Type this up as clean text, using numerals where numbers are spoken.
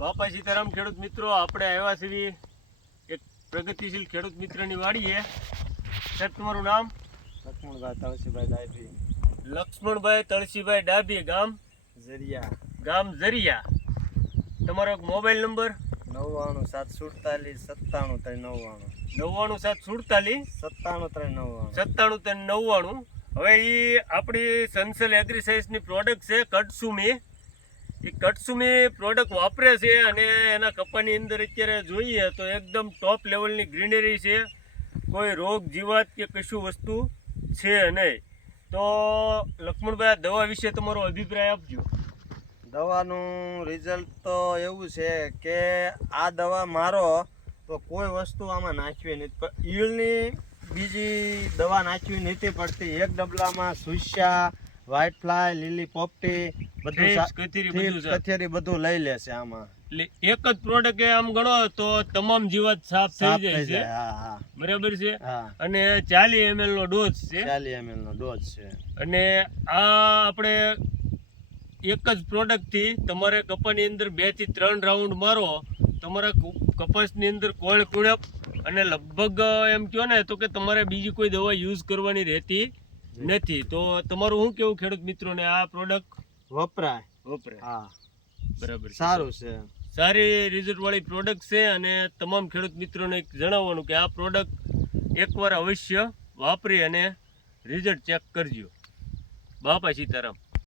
બાપા સીતારામ ખેડૂત મિત્રો, આપણે આવ્યા છીએ એક પ્રગતિશીલ ખેડૂત મિત્રની વાડીએ. સાહેબ, તમારું નામ? લક્ષ્મણભાઈ તળસીભાઈ ડાભી. લક્ષ્મણભાઈ તળસીભાઈ ડાભી, ગામ ઝરિયા. ગામ ઝરિયા. તમારો મોબાઈલ નંબર? 99 747 97 399. 97 97 399. હવે એ આપણી સંસલ એગ્રીસાઇઝની પ્રોડક્ટ છે કટસુમી. એ કટસુમી પ્રોડક્ટ વાપરે છે અને એના કપાની અંદર અત્યારે જોઈએ તો એકદમ ટોપ લેવલની ગ્રીનરી છે. કોઈ રોગ જીવાત કે કશું વસ્તુ છે નહીં. તો લક્ષ્મણભાઈ, આ દવા વિશે તમારો અભિપ્રાય આપજો. દવાનું રિઝલ્ટ તો એવું છે કે આ દવા મારો તો કોઈ વસ્તુ આમાં નાખવી નથી, પણ ઈળની બીજી દવા નાખવી નથી પડતી. એક ડબલામાં સુસ્યા, વ્હાઇટ ફ્લાય, લીલી પોપટી, બધું કથેરી બધું લઈ લેશે આમાં. એટલે એક જ પ્રોડક્ટ આમ ગણો તો તમામ જીવાત સાફ થઈ જાય છે. હા, બરાબર છે. હા. અને 40 ml નો ડોઝ છે. 40 ml નો ડોઝ છે. અને આ આપણે એક જ પ્રોડક્ટથી તમારે કપાની અંદર 2 થી 3 રાઉન્ડ મારો, તમારા કપાસની અંદર કોળ કુણપ અને લગભગ એમ કહો ને તો કે તમારે બીજી કોઈ દવા યુઝ કરવાની રહેતી નથી. તો તમારું શું કેવું ખેડૂત મિત્રોને, આ પ્રોડક્ટ વપરાય? હા, બરાબર. સારું છે, સારી રિઝલ્ટ વાળી પ્રોડક્ટ છે. અને તમામ ખેડૂત મિત્રોને જણાવવાનું કે આ પ્રોડક્ટ એકવાર અવશ્ય વાપરી અને રિઝલ્ટ ચેક કરજો. બાપા સીતારામ.